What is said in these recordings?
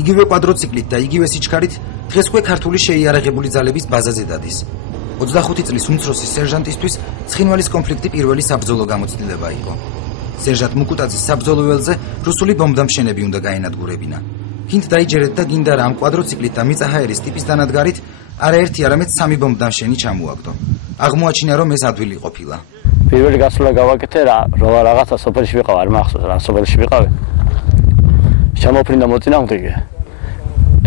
იგივე კვადროციკლით და იგივე სიჩქარით დღეს უკვე ქართული შეიარაღებული ძალების ბაზაზე დადის. 25 წლის უმცროსი სერჟანტისთვის ცხინვალის კონფლიქტი პირველი საბრძოლო გამოცდილება იყო. სერჟანტ მუკუტაძის საბრძოლო ველზე რუსული ბომბდამშენები უნდა გაენადგურებინა. ჰინდ დაიჯერეთ და გინდა რა ამ კვადროციკლით და მიწაჰაერის ტიპის დანადგარით არაერთი არამედ 3 ბომბდამშენი ჩამოაგდო. აღმოაჩინა რომ ეს ადვილი ყოფილა. პირველი გასვლა გავაკეთე რაღაცა სოფელში ვიყავ, არ მახსოვს რა სოფელში ვიყავი. ჩამოფრინდა მოწინააღმდეგე.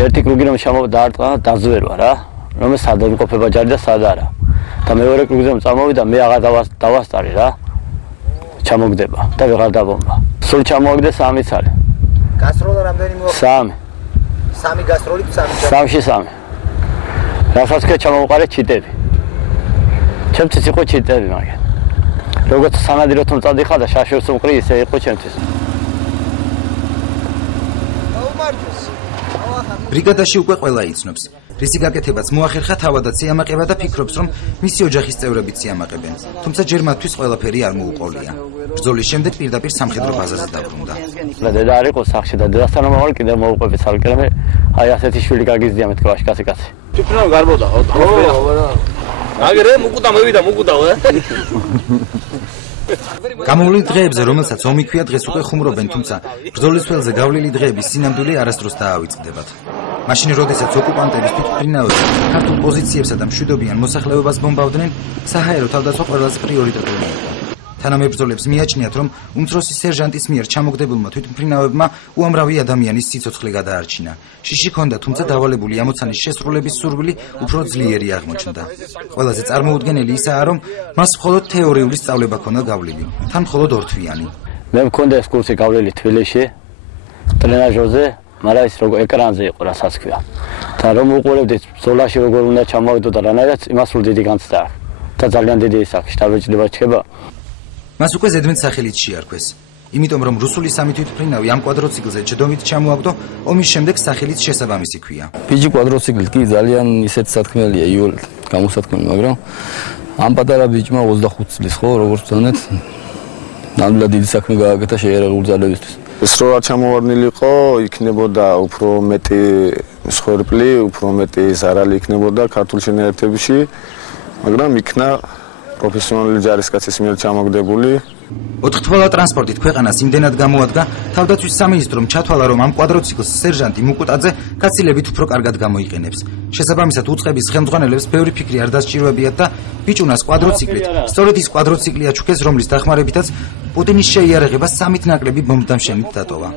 ერთი კრუგი რომ დაარტყა დაზვერვა რა. რომ სად იმყოფება ჯარი და სად არა. და მეორე კრუგზე წამოვიდა მე აღარ დავასტარი რა. ჩამოგდება და ვეღარ დაბომბა. სულ ჩამოაგდე 3 ცალი. გასროლა რამდენი მოხდა? 3. 3 გასროლით 3. 3-ში 3. რასაც კი ჩამოვყარე ჩიტები. ჩემთვის იყო ჩიტები მაგენ. როგორც სანადიროთ მომწადიხარ და შაშევს უმყრი ისე იყო ჩემთვის. ბრიგადაში უკვე ყველა იცნობს. რისი გაკეთებაც მოახერხა თავადაც სიამაყება და ფიქრობს რომ მისი ოჯახის წევრებიც სიამაყებენ. თუმცა ჯერ მათთვის ყველაფერი არ მოუყოლია. ბრძოლის შემდეგ პირდაპირ სამხედრო ბაზაზე დაბრუნდა. დედა არ იყო სახში და დედასთან მომავალ კიდევ მოუყვები სალკერმე. აი ასეთი შვილი გაგიზდია მეთქვა კაცი. თვითონ გარბოდა. აგერე მუკუტა მოვიდა მუკუტაო. გამოვლილი დღეებზე, რომელსაც ომი ქვია, დღეს უკვე ხუმრობენ, თუმცა ბრძოლის ველზე გავლილი დღეების სინამდვილე არასდროს დაავიწყდებათ. მაშინ, როდესაც ოკუპანტების თვითმფრინავები ქართულ პოზიციებსა და მშვიდობიან მოსახლეობას ბომბავდნენ, საჰაერო თავდაცვა ყველაზე პრიორიტეტული იყო. თანამებრძოლებს მიაჩნიათ, რომ უმცროსი სერჟანტის მიერ ჩამოგდებულმა თვითმფრინავებმა უამრავი ადამიანის სიცოცხლე გადაარჩინა. შიში ჰქონდა, თუმცა დავალებული ამოცანის შესრულების სურვილი უფრო ძლიერი აღმოჩნდა. ყველაზე წარმოუდგენელი ისაა, რომ მას მხოლოდ თეორიული სწავლება ჰქონდა გავლილი, თან მხოლოდ ორთვიანი. მე მქონდა ეს კურსი გავლილი თბილისში, ტრენაჟორზე, მაგრამ ის როგორ ეკრანზე იყო, რასაც ქვია. და რომ უყურებდით ბრძოლაში როგორ უნდა ჩამოვიდო და რანაირად, იმას სულ დიდი განცდა აქვს. და ძალიან დიდი ის აქვს, შტაბ-ბიჭდება ჩქება. მას უკვე ზედმეტ სახელით შეარქვეს. იმიტომ რომ რუსული სამი თვითმფრინავი ამ კვადროციკლზე ჯდომით ჩამოაგდო, ომის შემდეგ სახელით შესაბამისი ქვია. ფიჯი კვადროციკლით კი ძალიან ისეთ სათქმელია, იოლ გამოსათქმელი, მაგრამ ამ პატარა ბიჭმა 25 წლის ხო, როგორც ვთქვათ, ნამდვილად დიდი საქმე გააკეთა შეიარაღებული ძალებისთვის. ეს რო არ ჩამოვარდნილიყო, იქნებოდა უფრო მეტი მსხვერპლი, უფრო მეტი ზარალი იქნებოდა ქართულ შენაერთებში, მაგრამ იქნა პროფესიონალი ჯარისკაცის მიერ ჩამოგდებული. 4 თვალა ტრანსპორტით ქვეყანას იმდენად გამოადგა, თავდაცვის სამინისტრომ ჩათვალა, რომ ამ კვადროციკლს სერჟანტი მუკუტაძე გაცილებით უფრო კარგად გამოიყენებს. შესაბამისად უწყების ხელმძღვანელებს ბევრი ფიქრი არ დასჭიროებიათ და ბიჭუნას კვადროციკლით, სწორედ ის კვადროციკლი აჩუქეს, რომლის დახმარებითაც პუტინის შეიარაღება 3 ნაკლები ბომბდამშენით დატოვა.